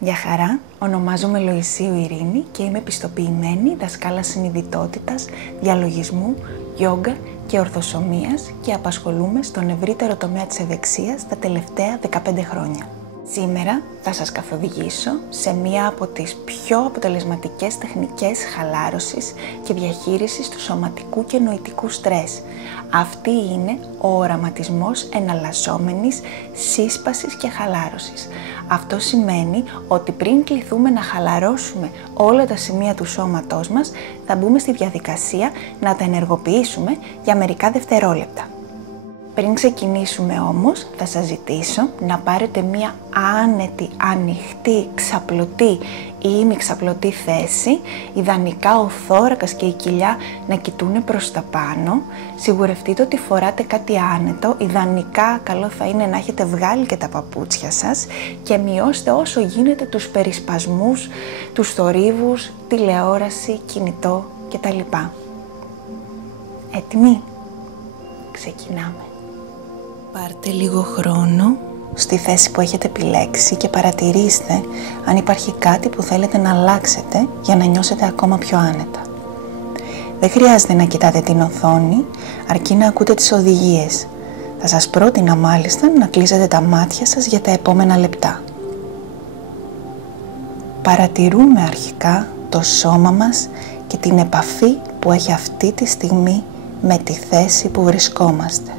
Γεια χαρά, ονομάζομαι Λοησίου Ειρήνη και είμαι πιστοποιημένη δασκάλα συνειδητότητας, διαλογισμού, γιόγκα και ορθοσωμίας και απασχολούμαι στον ευρύτερο τομέα της ευεξίας τα τελευταία 15 χρόνια. Σήμερα θα σας καθοδηγήσω σε μία από τις πιο αποτελεσματικές τεχνικές χαλάρωσης και διαχείρισης του σωματικού και νοητικού στρες. Αυτή είναι ο οραματισμός εναλλασσόμενης σύσπασης και χαλάρωσης. Αυτό σημαίνει ότι πριν κληθούμε να χαλαρώσουμε όλα τα σημεία του σώματός μας, θα μπούμε στη διαδικασία να τα ενεργοποιήσουμε για μερικά δευτερόλεπτα. Πριν ξεκινήσουμε όμως, θα σας ζητήσω να πάρετε μία άνετη, ανοιχτή, ξαπλωτή ή ημιξαπλωτή θέση. Ιδανικά ο θώρακας και η κοιλιά να κοιτούν προς τα πάνω. Σιγουρευτείτε ότι φοράτε κάτι άνετο. Ιδανικά καλό θα είναι να έχετε βγάλει και τα παπούτσια σας και μειώστε όσο γίνεται τους περισπασμούς, τους θορύβους, τηλεόραση, κινητό κτλ. Έτοιμοι? Ξεκινάμε. Πάρτε λίγο χρόνο στη θέση που έχετε επιλέξει και παρατηρήστε αν υπάρχει κάτι που θέλετε να αλλάξετε για να νιώσετε ακόμα πιο άνετα. Δεν χρειάζεται να κοιτάτε την οθόνη, αρκεί να ακούτε τις οδηγίες. Θα σας πρότεινα μάλιστα να κλείσετε τα μάτια σας για τα επόμενα λεπτά. Παρατηρούμε αρχικά το σώμα μας και την επαφή που έχει αυτή τη στιγμή με τη θέση που βρισκόμαστε.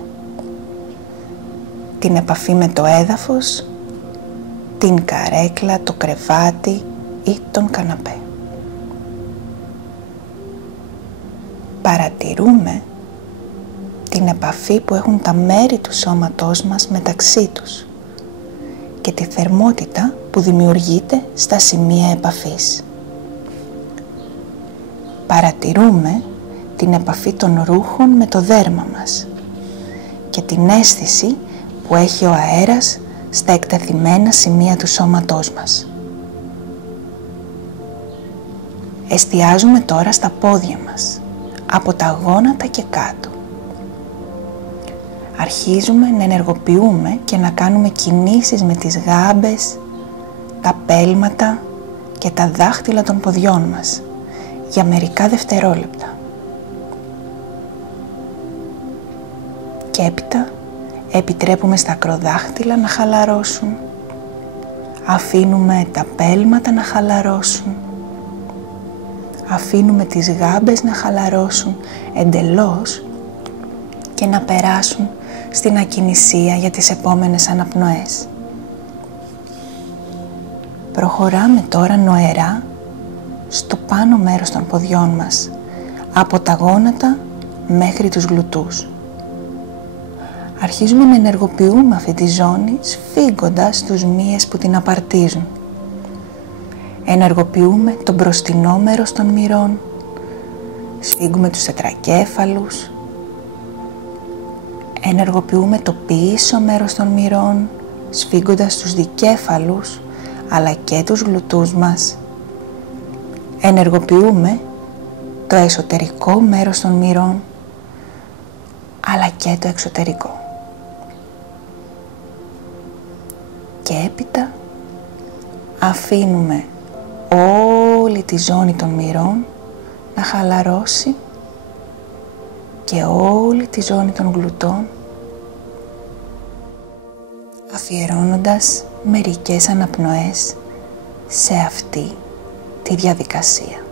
Την επαφή με το έδαφος, την καρέκλα, το κρεβάτι ή τον καναπέ. Παρατηρούμε την επαφή που έχουν τα μέρη του σώματός μας μεταξύ τους και τη θερμότητα που δημιουργείται στα σημεία επαφής. Παρατηρούμε την επαφή των ρούχων με το δέρμα μας και την αίσθηση που έχει ο αέρας στα εκτεθειμένα σημεία του σώματός μας. Εστιάζουμε τώρα στα πόδια μας, από τα γόνατα και κάτω. Αρχίζουμε να ενεργοποιούμε και να κάνουμε κινήσεις με τις γάμπες, τα πέλματα και τα δάχτυλα των ποδιών μας για μερικά δευτερόλεπτα. Και έπειτα επιτρέπουμε στα ακροδάχτυλα να χαλαρώσουν, αφήνουμε τα πέλματα να χαλαρώσουν, αφήνουμε τις γάμπες να χαλαρώσουν εντελώς και να περάσουν στην ακινησία για τις επόμενες αναπνοές. Προχωράμε τώρα νοερά στο πάνω μέρος των ποδιών μας, από τα γόνατα μέχρι τους γλουτούς. Αρχίζουμε να ενεργοποιούμε αυτή τη ζώνη σφίγγοντας τους μύες που την απαρτίζουν. Ενεργοποιούμε το μπροστινό μέρος των μυρών, σφίγγουμε τους τετρακέφαλους, ενεργοποιούμε το πίσω μέρος των μυρών, σφίγγοντας τους δικέφαλους αλλά και τους γλουτούς μας. Ενεργοποιούμε το εσωτερικό μέρος των μυρών αλλά και το εξωτερικό. Και έπειτα αφήνουμε όλη τη ζώνη των μυρών να χαλαρώσει και όλη τη ζώνη των γλουτών, αφιερώνοντας μερικές αναπνοές σε αυτή τη διαδικασία.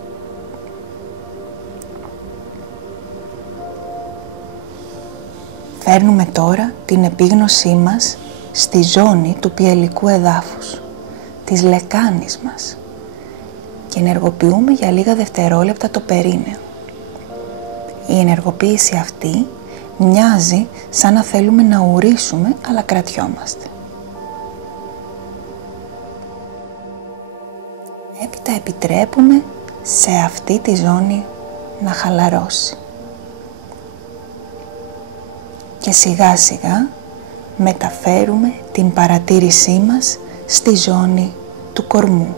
Φέρνουμε τώρα την επίγνωσή μας στη ζώνη του πιελικού εδάφους, της λεκάνης μας και ενεργοποιούμε για λίγα δευτερόλεπτα το περίνεο. Η ενεργοποίηση αυτή μοιάζει σαν να θέλουμε να ουρήσουμε αλλά κρατιόμαστε. Έπειτα επιτρέπουμε σε αυτή τη ζώνη να χαλαρώσει. Και σιγά σιγά μεταφέρουμε την παρατήρησή μας στη ζώνη του κορμού.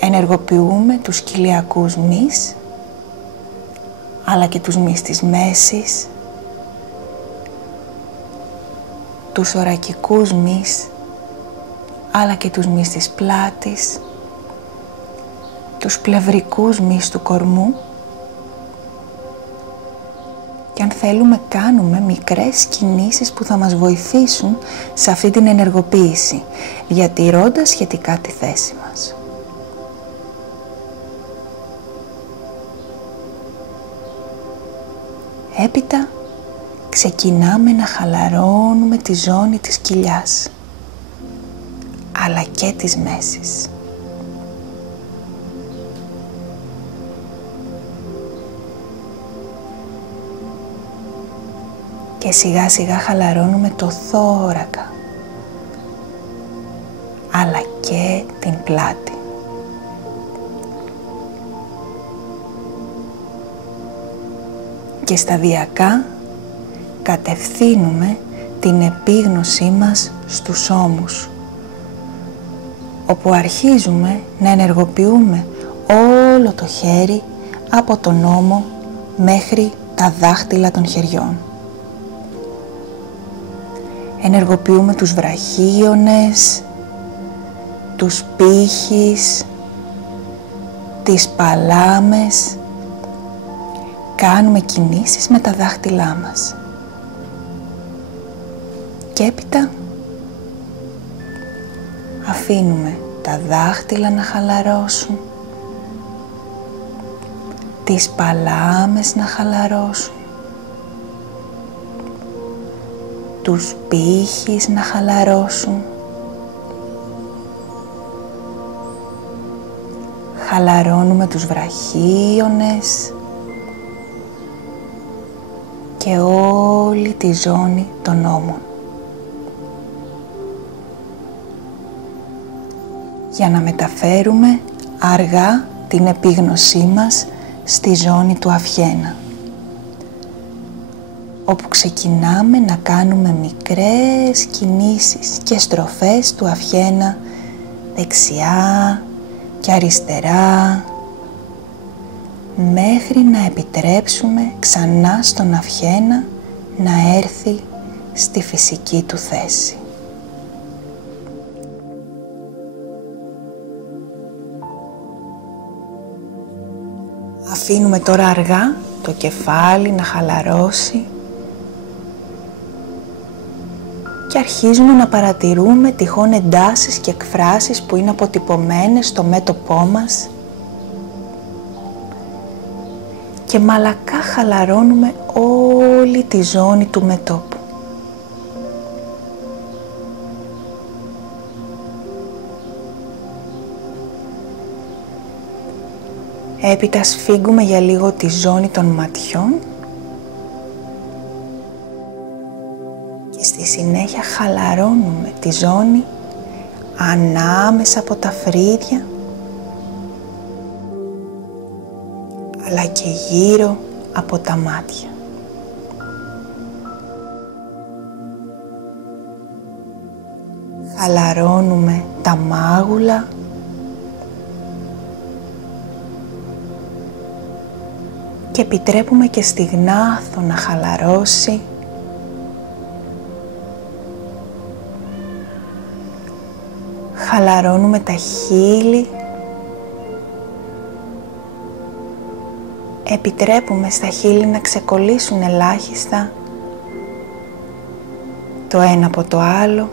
Ενεργοποιούμε τους κοιλιακούς μυς, αλλά και τους μυς της μέσης, τους ορακικούς μυς αλλά και τους μυς της πλάτης, τους πλευρικούς μυς του κορμού, και αν θέλουμε κάνουμε μικρές κινήσεις που θα μας βοηθήσουν σε αυτή την ενεργοποίηση, διατηρώντας σχετικά τη θέση μας. Έπειτα ξεκινάμε να χαλαρώνουμε τη ζώνη της κοιλιάς, αλλά και της μέσης. Και σιγά σιγά χαλαρώνουμε το θώρακα, αλλά και την πλάτη. Και σταδιακά κατευθύνουμε την επίγνωσή μας στους ώμους, όπου αρχίζουμε να ενεργοποιούμε όλο το χέρι από τον ώμο μέχρι τα δάχτυλα των χεριών. Ενεργοποιούμε τους βραχίονες, τους πήχεις, τις παλάμες. Κάνουμε κινήσεις με τα δάχτυλά μας. Και έπειτα αφήνουμε τα δάχτυλα να χαλαρώσουν, τις παλάμες να χαλαρώσουν, τους πήχεις να χαλαρώσουν. Χαλαρώνουμε τους βραχίονες και όλη τη ζώνη των ώμων. Για να μεταφέρουμε αργά την επίγνωσή μας στη ζώνη του αυγένα, όπου ξεκινάμε να κάνουμε μικρές κινήσεις και στροφές του αυγένα δεξιά και αριστερά, μέχρι να επιτρέψουμε ξανά στον αυγένα να έρθει στη φυσική του θέση. Αφήνουμε τώρα αργά το κεφάλι να χαλαρώσει και αρχίζουμε να παρατηρούμε τυχόν εντάσεις και εκφράσεις που είναι αποτυπωμένες στο μέτωπό μας και μαλακά χαλαρώνουμε όλη τη ζώνη του μετώπου. Έπειτα σφίγγουμε για λίγο τη ζώνη των ματιών και στη συνέχεια χαλαρώνουμε τη ζώνη ανάμεσα από τα φρύδια, αλλά και γύρω από τα μάτια. Χαλαρώνουμε τα μάγουλα, και επιτρέπουμε και στη γνάθο να χαλαρώσει, χαλαρώνουμε τα χείλη, επιτρέπουμε στα χείλη να ξεκολλήσουν ελάχιστα το ένα από το άλλο,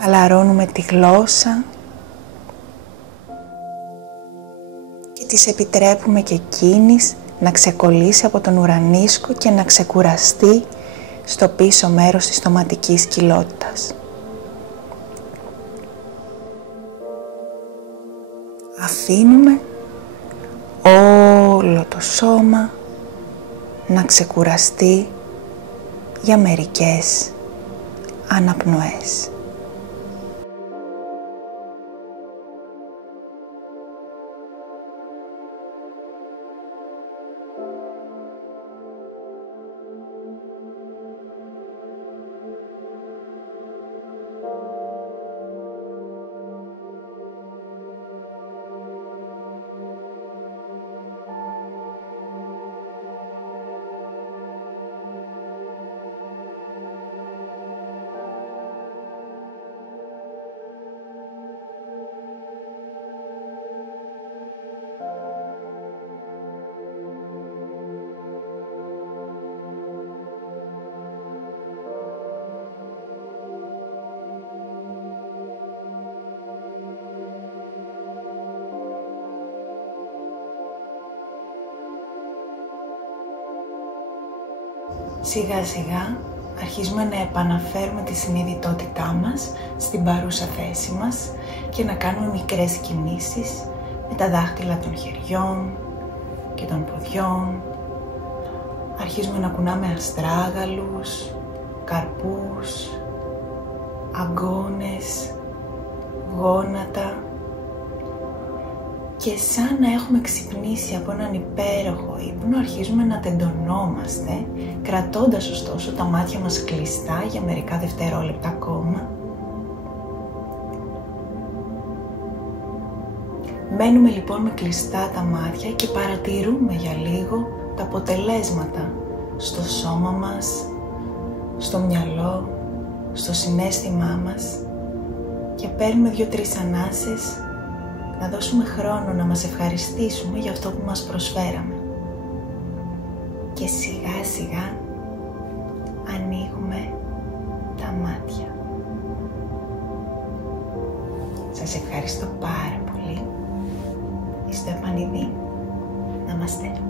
χαλαρώνουμε τη γλώσσα και της επιτρέπουμε και εκείνης να ξεκολλήσει από τον ουρανίσκο και να ξεκουραστεί στο πίσω μέρος της στοματικής κοιλότητας. Αφήνουμε όλο το σώμα να ξεκουραστεί για μερικές αναπνοές. Σιγά σιγά αρχίζουμε να επαναφέρουμε τη συνειδητότητά μας στην παρούσα θέση μας και να κάνουμε μικρές κινήσεις με τα δάχτυλα των χεριών και των ποδιών. Αρχίζουμε να κουνάμε αστράγαλους, καρπούς, αγκώνες, γόνατα και σαν να έχουμε ξυπνήσει από έναν υπέροχο ύπνο αρχίζουμε να τεντωνόμαστε, κρατώντας ωστόσο τα μάτια μας κλειστά για μερικά δευτερόλεπτα ακόμα. Μένουμε λοιπόν με κλειστά τα μάτια και παρατηρούμε για λίγο τα αποτελέσματα στο σώμα μας, στο μυαλό, στο συναίσθημά μας και παίρνουμε 2-3 ανάσες να δώσουμε χρόνο να μας ευχαριστήσουμε για αυτό που μας προσφέραμε. Και σιγά σιγά ανοίγουμε τα μάτια. Σας ευχαριστώ πάρα πολύ. Στο επανειδή. Ναμαστέ.